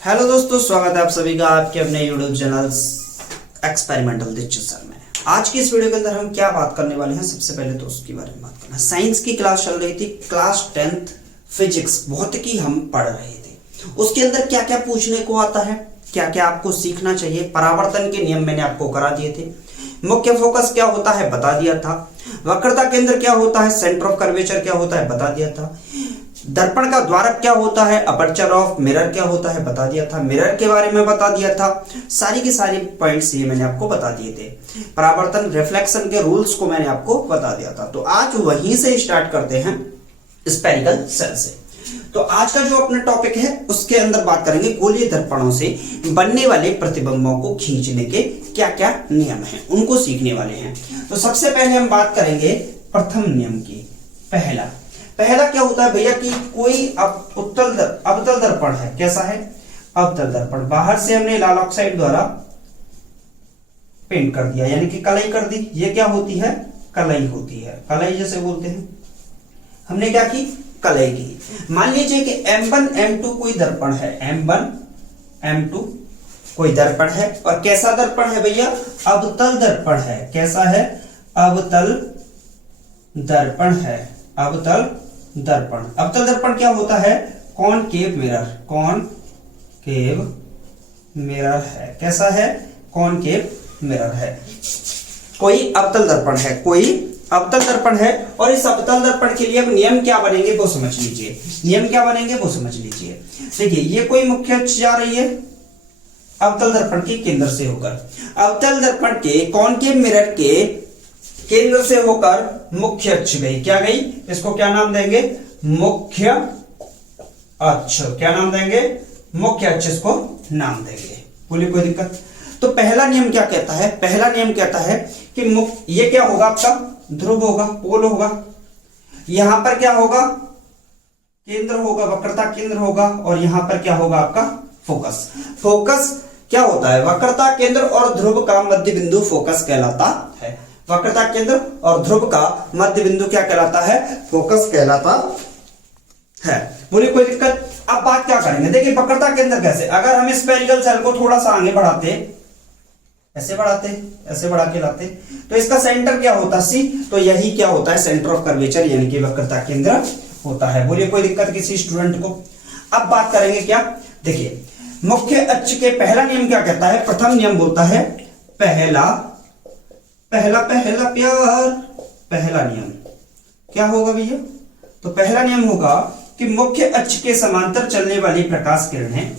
Hello दोस्तों, स्वागत है आप सभी का आपके अपने यूट्यूब चैनल एक्सपेरिमेंटल टीचर में। आज की इस वीडियो के अंदर हम क्या बात करने वाले हैं, सबसे पहले तो उसके बारे में बात करना। साइंस की क्लास चल रही थी, क्लास 10th फिजिक्स भौतिकी हम पढ़ रहे थे। उसके अंदर क्या क्या पूछने को आता है, क्या क्या आपको सीखना चाहिए। परावर्तन के नियम मैंने आपको करा दिए थे। मुख्य फोकस क्या होता है बता दिया था। वक्रता केंद्र क्या होता है, सेंटर ऑफ कर्वेचर क्या होता है बता दिया था। दर्पण का द्वारक क्या होता है, अपर्चर ऑफ मिरर क्या होता है बता दिया था। मिरर के बारे में बता दिया था। सारी की सारी पॉइंट्स ये मैंने आपको बता दिए थे। परावर्तन रिफ्लेक्शन के रूल्स को मैंने आपको बता दिया था। तो आज वहीं से स्टार्ट करते हैं, स्फेरिकल सेल से। तो आज का जो अपना टॉपिक है उसके अंदर बात करेंगे गोलीय दर्पणों से बनने वाले प्रतिबिंबों को खींचने के क्या क्या नियम हैं, उनको सीखने वाले हैं। तो सबसे पहले हम बात करेंगे प्रथम नियम की। पहला क्या होता है भैया कि कोई अवतल दर्पण है। कैसा है? अवतल दर्पण। बाहर से हमने लाल ऑक्साइड द्वारा पेंट कर दिया, यानी कि कलई कर दी। ये क्या होती है? कलई होती है। कलई जैसे बोलते हैं, हमने क्या की? कलई की। मान लीजिए कि M1 M2 कोई दर्पण है, M1 M2 कोई दर्पण है। और कैसा दर्पण है भैया? अवतल दर्पण है। कैसा है? अवतल दर्पण है। अवतल दर्पण क्या होता है? Concave mirror. कॉनकेव मिरर है। कैसा है? कॉनकेव मिरर है। कोई अवतल दर्पण है, और इस अवतल दर्पण के लिए अब नियम क्या बनेंगे वो समझ लीजिए। देखिए, ये कोई मुख्य अक्ष जा रही है अवतल दर्पण के केंद्र से होकर। अवतल दर्पण के कॉनकेव मिरर के केंद्र से होकर मुख्य अक्ष गई। क्या गई? इसको क्या नाम देंगे? मुख्य अक्ष। क्या नाम देंगे? मुख्य अक्ष इसको नाम देंगे। बोलिए, कोई दिक्कत? तो पहला नियम क्या कहता है? पहला नियम कहता है कि ये क्या होगा? आपका ध्रुव होगा, पोल होगा। यहां पर क्या होगा? केंद्र होगा, वक्रता केंद्र होगा। और यहां पर क्या होगा? आपका फोकस क्या होता है? वक्रता केंद्र और ध्रुव का मध्य बिंदु फोकस कहलाता है। वक्रता केंद्र और ध्रुव का मध्य बिंदु क्या कहलाता है? फोकस कहलाता है। बोलिए, कोई दिक्कत? अब बात क्या करेंगे? देखिए, वक्रता केंद्र कैसे, अगर हम स्फेरिकल सेल को थोड़ा सा आगे बढ़ाते, ऐसे बढ़ा के लाते, तो इसका सेंटर क्या होता? सी। तो यही क्या होता है? सेंटर ऑफ कर्वेचर, यानी कि वक्रता केंद्र होता है। बोलिए, कोई दिक्कत किसी स्टूडेंट को? अब बात करेंगे क्या? देखिए, मुख्य अक्ष के पहला नियम क्या कहता है? प्रथम नियम बोलता है पहला नियम क्या होगा भैया? तो पहला नियम होगा कि मुख्य अक्ष के समांतर चलने वाली प्रकाश किरणें,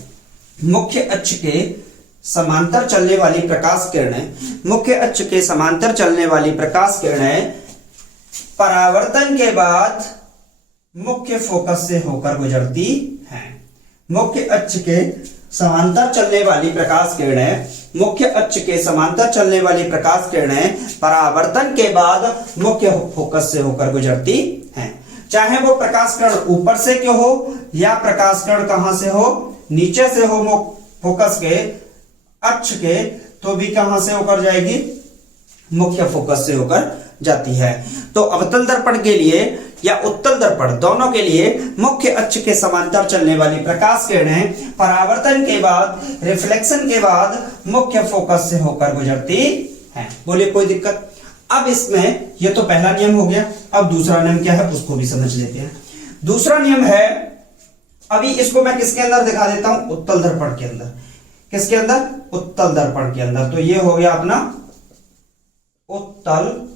मुख्य अक्ष के समांतर चलने वाली प्रकाश किरणें परावर्तन के बाद मुख्य फोकस से होकर गुजरती हैं। मुख्य अक्ष के समांतर चलने वाली प्रकाश किरणें परावर्तन के बाद मुख्य फोकस से होकर गुजरती हैं। चाहे वो प्रकाश किरण ऊपर से क्यों हो, या प्रकाश किरण कहां से हो? नीचे से हो, फोकस के अक्ष के, तो भी कहां से होकर जाएगी? मुख्य फोकस से होकर जाती है। तो अवतल दर्पण के लिए या उत्तल दर्पण, दोनों के लिए मुख्य अक्ष के समांतर चलने वाली प्रकाश किरणें परावर्तन के बाद, रिफ्लेक्शन के बाद मुख्य फोकस से होकर गुजरती हैं। बोलिए, कोई दिक्कत? अब इसमें ये तो पहला नियम हो गया। अब दूसरा नियम क्या है उसको भी समझ लेते हैं। दूसरा नियम है, अभी इसको मैं किसके अंदर दिखा देता हूं? उत्तल दर्पण के अंदर। किसके अंदर? उत्तल दर्पण के अंदर। तो ये हो गया अपना उत्तल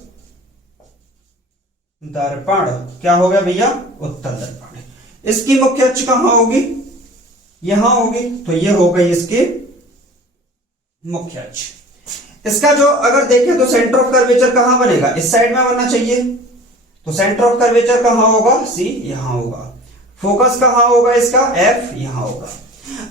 दर्पण। क्या हो गया भैया? उत्तल दर्पण। इसकी मुख्य अक्ष कहां होगी? यहां होगी। तो ये हो गई इसकी मुख्य अक्ष। इसका जो अगर देखें तो सेंटर ऑफ कर्वेचर कहां बनेगा? इस साइड में बनना चाहिए। तो सेंटर ऑफ कर्वेचर कहां होगा? सी। यहां होगा। फोकस कहां होगा इसका? एफ। यहां होगा।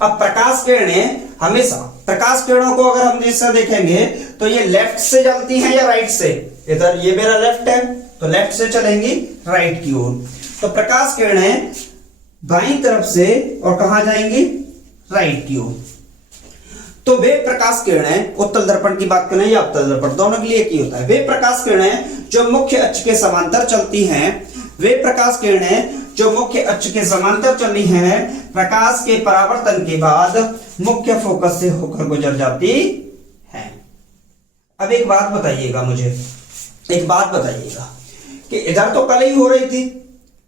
अब प्रकाश किरणें हमेशा, प्रकाश किरणों को अगर हम इससे देखेंगे तो ये लेफ्ट से चलती हैं या राइट से? इधर ये मेरा लेफ्ट है, तो लेफ्ट से चलेंगी राइट की ओर। तो प्रकाश किरणें बाईं तरफ से और कहां जाएंगी? राइट की ओर। तो वे प्रकाश किरणें, उत्तल दर्पण की बात करें या अवतल दर्पण, दोनों के लिए एक ही होता है। वे प्रकाश किरणें जो मुख्य अक्ष के समांतर चलती हैं, वे प्रकाश किरणें जो मुख्य अक्ष के समांतर चल रही हैं प्रकाश के परावर्तन के बाद मुख्य फोकस से होकर गुजर जाती है। अब एक बात बताइएगा मुझे, एक बात बताइएगा कि इधर तो कलई हो रही थी,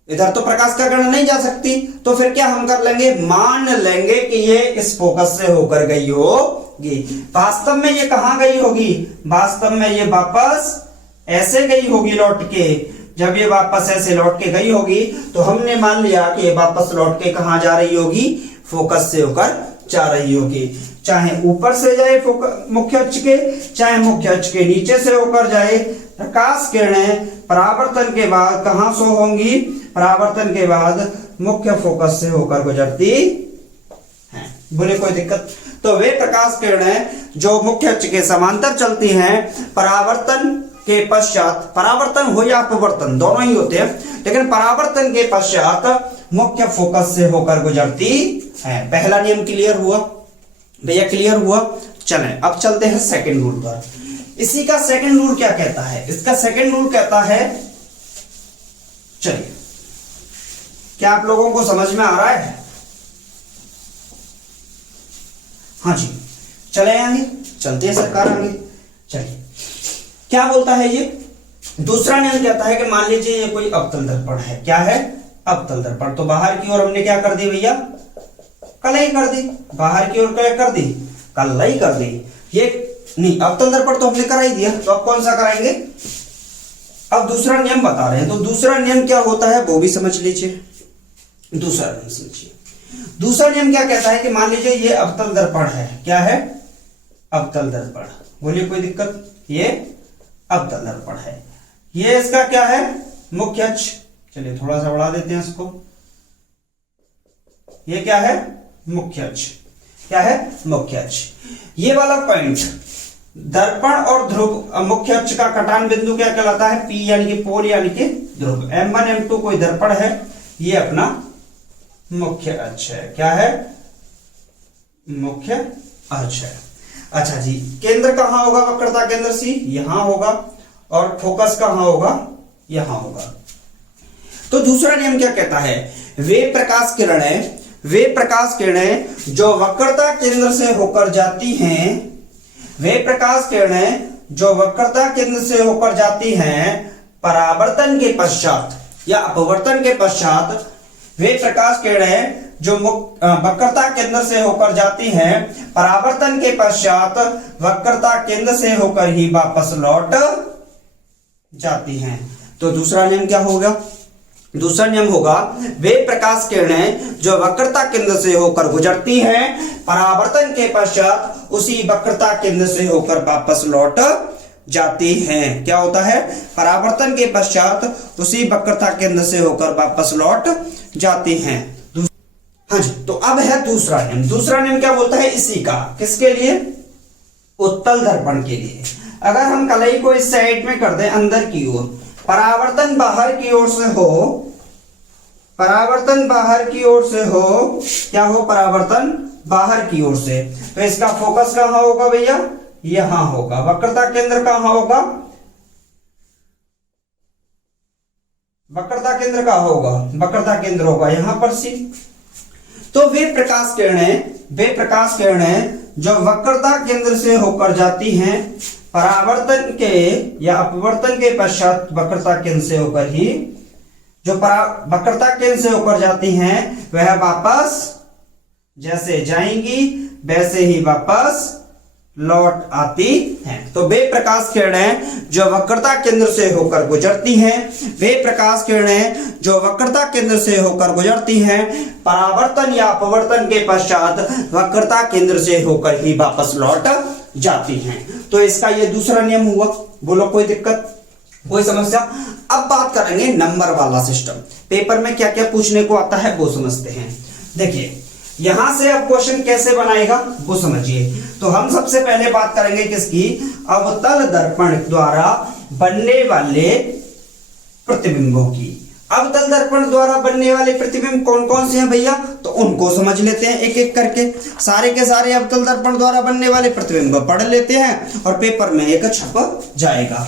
इधर तो प्रकाश का किरण नहीं जा सकती, तो फिर क्या हम कर लेंगे, मान लेंगे कि ये इस फोकस से होकर गई होगी। वास्तव में ये कहां गई होगी, वास्तव में ये वापस ऐसे गई होगी लौट के। जब ये वापस ऐसे लौट के गई होगी तो हमने मान लिया कि ये वापस लौट के कहां जा रही होगी, फोकस से होकर जा रही होगी। चाहे ऊपर से जाए मुख्य अक्ष के, चाहे मुख्य अक्ष के नीचे से होकर जाए, प्रकाश किरणें परावर्तन के बाद कहां से होंगी, परावर्तन के बाद मुख्य फोकस से होकर गुजरती हैं। बोले कोई दिक्कत? तो वे प्रकाश किरणें जो मुख्य अक्ष के समांतर चलती हैं, परावर्तन के पश्चात, परावर्तन हो या अपवर्तन दोनों ही होते हैं, लेकिन परावर्तन के पश्चात मुख्य फोकस से होकर गुजरती है। पहला नियम क्लियर हुआ भैया, क्लियर हुआ। चलें अब चलते हैं सेकंड रूल पर। इसी का सेकंड रूल क्या कहता है, इसका सेकंड रूल कहता है, चलिए क्या आप लोगों को समझ में आ रहा है? हाँ जी, चले आगे, चलते हैं सरकार आगे। चलिए क्या बोलता है ये, दूसरा नियम कहता है कि मान लीजिए ये कोई अवतल दर्पण है। क्या है, अवतल दर्पण। तो बाहर की ओर हमने क्या कर दी भैया, कलई कर दी, बाहर की ओर क्या कर दी, कलई कर दी। ये नहीं, अवतल दर्पण तो हमने करा ही दिया, तो अब कौन सा कराएंगे, अब दूसरा नियम बता रहे हैं। तो दूसरा नियम क्या होता है वो भी समझ लीजिए। दूसरा नियम समझिए, दूसरा नियम क्या कहता है कि मान लीजिए ये अवतल दर्पण है। क्या है, अवतल दर्पण। बोलिए कोई दिक्कत, ये अवतल दर्पण है, ये इसका क्या है, मुख्य अक्ष। चलिए थोड़ा सा बढ़ा देते हैं इसको, ये क्या है, मुख्य अक्ष। क्या है, मुख्य अक्ष। ये वाला पॉइंट दर्पण और ध्रुव मुख्य अक्ष का कटान बिंदु क्या कहलाता है, पी यानी कि पोल यानी कि ध्रुव। M1 M2 कोई दर्पण है, ये अपना मुख्य अक्ष है। क्या है, मुख्य अक्ष है। अच्छा जी, केंद्र कहां होगा, वक्रता केंद्र सी यहां होगा, और फोकस कहां होगा, यहां होगा। तो दूसरा नियम क्या कहता है, वे प्रकाश किरणें जो वक्रता केंद्र से होकर जाती हैं, वे प्रकाश किरणें जो वक्रता केंद्र से होकर जाती हैं, परावर्तन के पश्चात या अपवर्तन के पश्चात, वे प्रकाश किरणें जो वक्रता केंद्र से होकर जाती हैं, परावर्तन के पश्चात वक्रता केंद्र से होकर ही वापस लौट जाती हैं। तो दूसरा नियम क्या होगा, दूसरा नियम होगा, वे प्रकाश किरणें जो वक्रता केंद्र से होकर गुजरती हैं, परावर्तन के पश्चात उसी वक्रता केंद्र से होकर वापस लौट जाती हैं। क्या होता है, परावर्तन के पश्चात उसी वक्रता केंद्र से होकर वापस लौट जाती हैं। हाँ जी, तो अब है दूसरा नियम। दूसरा नियम क्या बोलता है, इसी का, किसके लिए, उत्तल दर्पण के लिए। अगर हम कलई को इस साइड में कर दें अंदर की ओर, परावर्तन बाहर की ओर से हो, परावर्तन बाहर की ओर से हो, क्या हो, परावर्तन बाहर की ओर से, तो इसका फोकस कहां होगा भैया, यहां होगा। वक्रता केंद्र कहां होगा, वक्रता केंद्र कहां होगा, वक्रता केंद्र होगा यहां पर सी। तो वे प्रकाश किरणें जो वक्रता केंद्र से होकर जाती हैं, परावर्तन के या अपवर्तन के पश्चात वक्रता केंद्र से होकर ही, जो वक्रता केंद्र से होकर जाती हैं, वह वापस जैसे जाएंगी वैसे ही वापस लौट आती हैं। तो वे प्रकाश किरणें जो वक्रता केंद्र से होकर गुजरती हैं, वे प्रकाश किरणें जो वक्रता केंद्र से होकर गुजरती हैं, परावर्तन या अपवर्तन के पश्चात वक्रता केंद्र से होकर ही वापस लौट जाती हैं। तो इसका ये दूसरा नियम हुआ। बोलो कोई दिक्कत, कोई समस्या? अब बात करेंगे नंबर वाला सिस्टम। पेपर में क्या क्या पूछने को आता है वो समझते हैं। देखिए यहां से अब क्वेश्चन कैसे बनाएगा वो समझिए। तो हम सबसे पहले बात करेंगे किसकी, अवतल दर्पण द्वारा बनने वाले प्रतिबिंबों की। अवतल दर्पण द्वारा बनने वाले प्रतिबिंब कौन कौन से हैं भैया, तो उनको समझ लेते हैं एक एक करके। सारे के सारे अवतल दर्पण द्वारा बनने वाले प्रतिबिंब पढ़ लेते हैं और पेपर में एक छप जाएगा।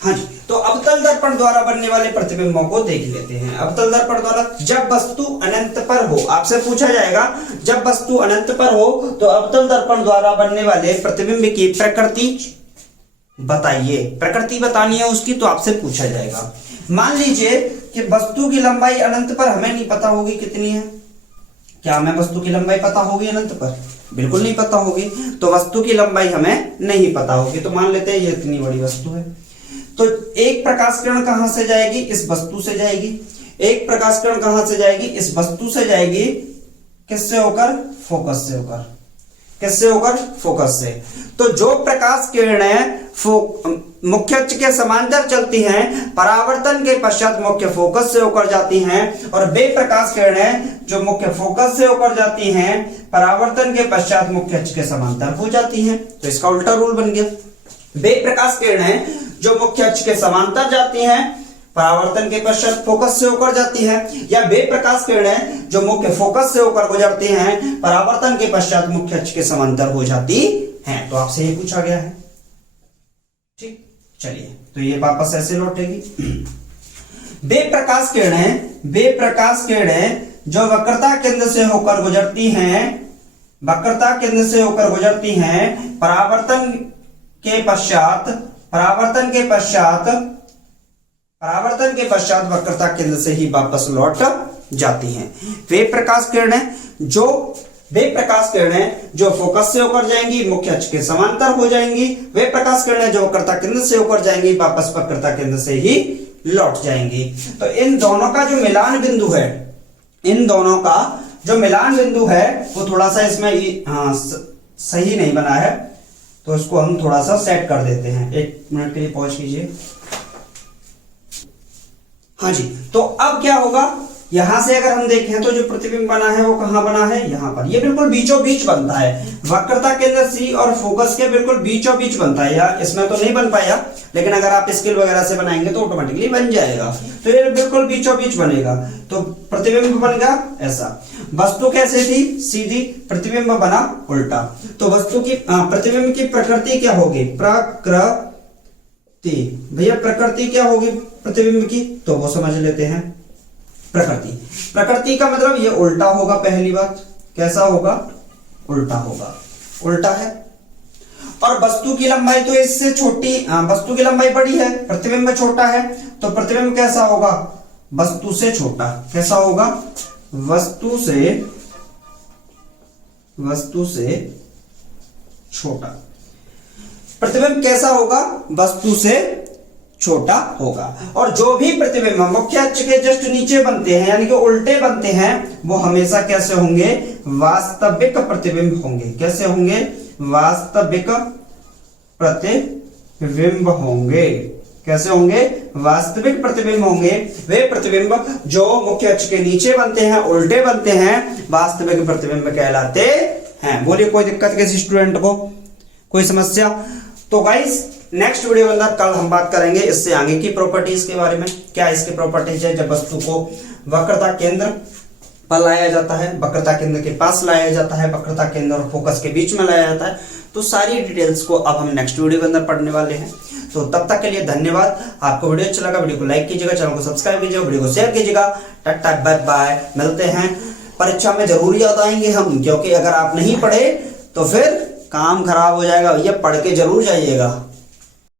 हाँ जी, तो अवतल दर्पण द्वारा बनने वाले प्रतिबिंबों को देख लेते हैं। अवतल दर्पण द्वारा, जब वस्तु अनंत पर हो, आपसे पूछा जाएगा जब वस्तु अनंत पर हो तो अवतल दर्पण द्वारा बनने वाले प्रतिबिंब की प्रकृति बताइए। प्रकृति बतानी है उसकी, तो आपसे पूछा जाएगा। मान लीजिए कि वस्तु की लंबाई अनंत पर हमें नहीं पता होगी कितनी है। क्या हमें वस्तु की लंबाई पता होगी अनंत पर? बिल्कुल नहीं पता होगी। तो वस्तु की लंबाई हमें नहीं पता होगी, तो मान लेते हैं ये इतनी बड़ी वस्तु है। तो एक प्रकाश किरण कहां से जाएगी? इस वस्तु से जाएगी। एक प्रकाश किरण कहां से जाएगी? इस वस्तु से जाएगी। किससे होकर? फोकस से होकर। किससे होकर? फोकस से। तो जो प्रकाश किरणें मुख्य अक्ष के समांतर चलती हैं, परावर्तन के पश्चात मुख्य फोकस से होकर जाती हैं, और वे प्रकाश किरणें जो मुख्य फोकस से होकर जाती हैं, परावर्तन के पश्चात मुख्य अक्ष के समांतर हो जाती हैं। तो इसका उल्टा रूल बन गया। वे प्रकाश किरणें जो मुख्य अक्ष के समांतर जाती हैं, परावर्तन के पश्चात फोकस से होकर जाती है, या वे प्रकाश किरणें जो मुख्य फोकस से होकर गुजरती हैं, परावर्तन के पश्चात मुख्य अक्ष के समांतर हो जाती हैं। तो आपसे ये पूछा गया है। ठीक, चलिए तो ये वापस ऐसे लौटेगी। वे प्रकाश किरणें जो वक्रता केंद्र से होकर गुजरती हैं, वक्रता केंद्र से होकर गुजरती हैं, परावर्तन के पश्चात वक्रता केंद्र से ही वापस लौट जाती हैं। वे प्रकाश किरणें जो फोकस से होकर जाएंगी, मुख्य अक्ष के समांतर हो जाएंगी। वे प्रकाश किरणें जो वक्रता केंद्र से होकर जाएंगी, वापस वक्रता केंद्र से ही लौट जाएंगी। तो इन दोनों का जो मिलान बिंदु है, वो थोड़ा सा इसमें सही नहीं बना है, तो इसको हम थोड़ा सा सेट कर देते हैं। 1 मिनट के लिए पॉज कीजिए। हाँ जी, तो अब क्या होगा? यहां से अगर हम देखें तो जो प्रतिबिंब बना है वो कहां बना है? यहां पर। ये बिल्कुल बीचों बीच बनता है। वक्रता केंद्र सी और फोकस के बिल्कुल बीचों बीच बनता है। यार इसमें तो नहीं बन पाया, लेकिन अगर आप स्केल वगैरह से बनाएंगे तो ऑटोमेटिकली बन जाएगा। तो ये बिल्कुल बीचों बीच बनेगा। तो प्रतिबिंब बन गया ऐसा। वस्तु कैसे थी? सीधी। प्रतिबिंब बना उल्टा। तो वस्तु की प्रतिबिंब की प्रकृति क्या होगी? भैया प्रकृति क्या होगी प्रतिबिंब की? तो वो समझ लेते हैं। प्रकृति का मतलब ये उल्टा होगा। पहली बात, कैसा होगा? उल्टा होगा। उल्टा है। और वस्तु की लंबाई तो इससे छोटी, वस्तु की लंबाई बड़ी है, प्रतिबिंब छोटा है, तो प्रतिबिंब कैसा होगा? वस्तु से छोटा। कैसा होगा? वस्तु से छोटा। प्रतिबिंब कैसा होगा? वस्तु से छोटा होगा। और जो भी प्रतिबिंब मुख्य अक्ष के जस्ट नीचे बनते हैं, यानी कि उल्टे बनते हैं, वो हमेशा कैसे होंगे? वास्तविक प्रतिबिंब होंगे। कैसे होंगे? वास्तविक प्रतिबिंब होंगे। कैसे होंगे? वास्तविक प्रतिबिंब होंगे। वे प्रतिबिंब जो मुख्य अक्ष के नीचे बनते हैं, उल्टे बनते हैं, वास्तविक प्रतिबिंब कहलाते हैं। बोलिए कोई दिक्कत किसी स्टूडेंट को? कोई समस्या? तो गाइस नेक्स्ट वीडियो के अंदर कल हम बात करेंगे इससे आगे की प्रॉपर्टीज के बारे में। क्या इसकी प्रॉपर्टीज है जब वस्तु को वक्रता केंद्र पर लाया जाता है, वक्रता केंद्र के पास लाया जाता है, वक्रता केंद्र और फोकस के बीच में लाया जाता है। तो सारी डिटेल्स को अब हम नेक्स्ट वीडियो के अंदर पढ़ने वाले हैं। तो तब तक के लिए धन्यवाद। आपको वीडियो अच्छा लगा, वीडियो को लाइक कीजिएगा, चैनल को सब्सक्राइब कीजिएगा, वीडियो को शेयर कीजिएगा। Tata bye bye. मिलते हैं। परीक्षा में जरूर याद आएंगे हम, क्योंकि अगर आप नहीं पढ़े तो फिर काम खराब हो जाएगा। भैया पढ़ के जरूर जाइएगा।